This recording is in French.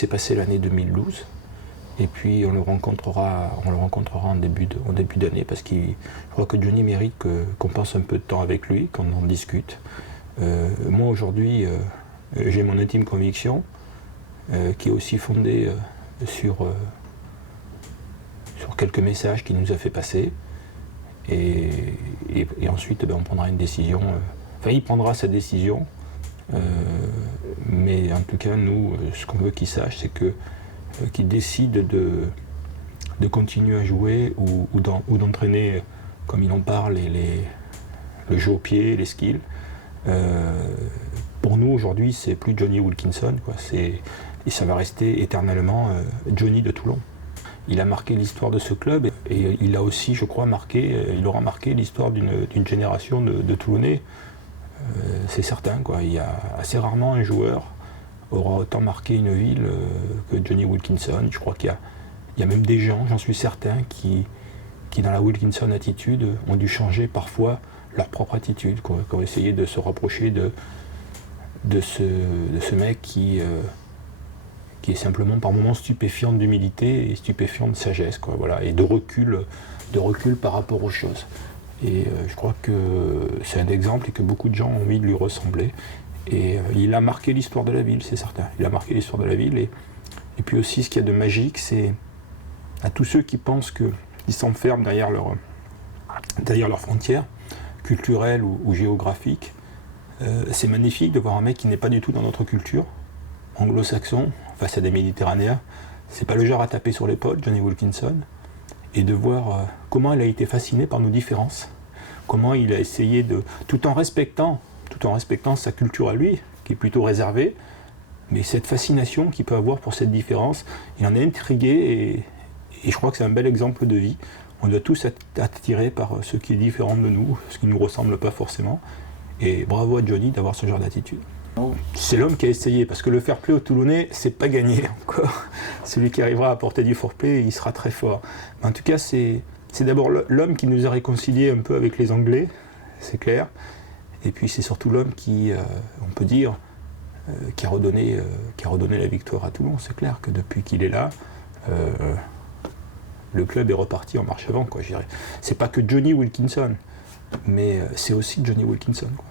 s'est passé l'année 2012. Et puis on le rencontrera en début d'année parce que je crois que Johnny mérite qu'on passe un peu de temps avec lui, qu'on en discute. Moi aujourd'hui, j'ai mon intime conviction qui est aussi fondée sur quelques messages qu'il nous a fait passer. Et ensuite, on prendra une décision. Enfin, il prendra sa décision. Mais en tout cas, nous, ce qu'on veut qu'il sache, c'est qu'il décide de continuer à jouer ou d'entraîner, comme il en parle, le jeu au pied, les skills. Pour nous, aujourd'hui, c'est plus Johnny Wilkinson, quoi. Et ça va rester éternellement Johnny de Toulon. Il a marqué l'histoire de ce club et il a aussi, je crois, il aura marqué l'histoire d'une génération de Toulonnais. C'est certain, quoi. Il y a assez rarement un joueur aura autant marqué une ville que Johnny Wilkinson. Je crois qu'il y a même des gens, j'en suis certain, qui dans la Wilkinson attitude ont dû changer parfois leur propre attitude, qui ont essayé de se rapprocher de ce mec qui est simplement par moments stupéfiant d'humilité et stupéfiant de sagesse, quoi, voilà, et de recul par rapport aux choses. Et je crois que c'est un exemple et que beaucoup de gens ont envie de lui ressembler. Et il a marqué l'histoire de la ville, c'est certain. Il a marqué l'histoire de la ville. Et puis aussi, ce qu'il y a de magique, c'est à tous ceux qui pensent qu'ils s'enferment derrière leurs frontières culturelles ou géographiques. C'est magnifique de voir un mec qui n'est pas du tout dans notre culture, anglo-saxon, face à des Méditerranéens. C'est pas le genre à taper sur l'épaule, Johnny Wilkinson. Et de voir comment il a été fasciné par nos différences, comment il a essayé tout en respectant sa culture à lui, qui est plutôt réservée, mais cette fascination qu'il peut avoir pour cette différence, il en est intrigué et je crois que c'est un bel exemple de vie. On doit tous être attirés par ce qui est différent de nous, ce qui ne nous ressemble pas forcément. Et bravo à Johnny d'avoir ce genre d'attitude. C'est l'homme qui a essayé, parce que le fair play au Toulonnais, c'est pas gagné encore. Celui qui arrivera à apporter du fair play, il sera très fort. Mais en tout cas, c'est d'abord l'homme qui nous a réconciliés un peu avec les Anglais, c'est clair. Et puis c'est surtout l'homme qui, on peut dire, qui a redonné la victoire à Toulon. C'est clair que depuis qu'il est là, le club est reparti en marche avant, quoi, je dirais. C'est pas que Johnny Wilkinson, mais c'est aussi Johnny Wilkinson, quoi.